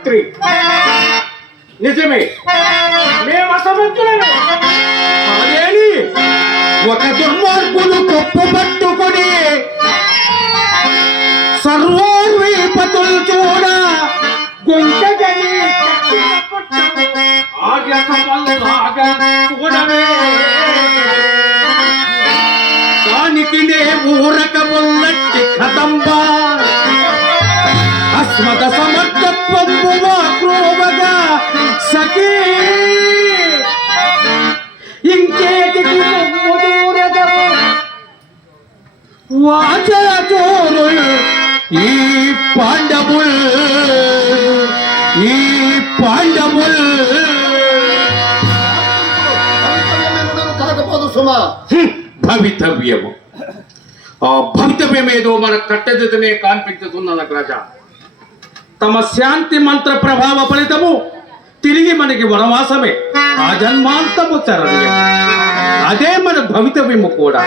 పుత్రి, నిజమే మేము అసమర్థులమే. అదేని ఒక దుర్మార్గులు కొప్పు పట్టుకొని సర్వోర్వీపతులు చూడ గుంటగని ఆగసమల్లాగా చూడవే. దానికి నే ఊరక ఉన్నట్టి కదంబా అస్మద సమర్థత్వము క్రోవగా సఖీ ఇంకేటికి దూరదము వాచోరు ఈ పాండవుల్ కాకపోదు సుమా. భవితవ్యము. ఆ భవితవ్యమేదో మన కట్టెదితనే కాన్పించుతున్న రాజా. తమ శాంతి మంత్ర ప్రభావ ఫలితము తిరిగి మనకి వనవాసమే, ఆ జన్మాంతము చరణ్యం. అదే మన భవితవ్యము కూడా.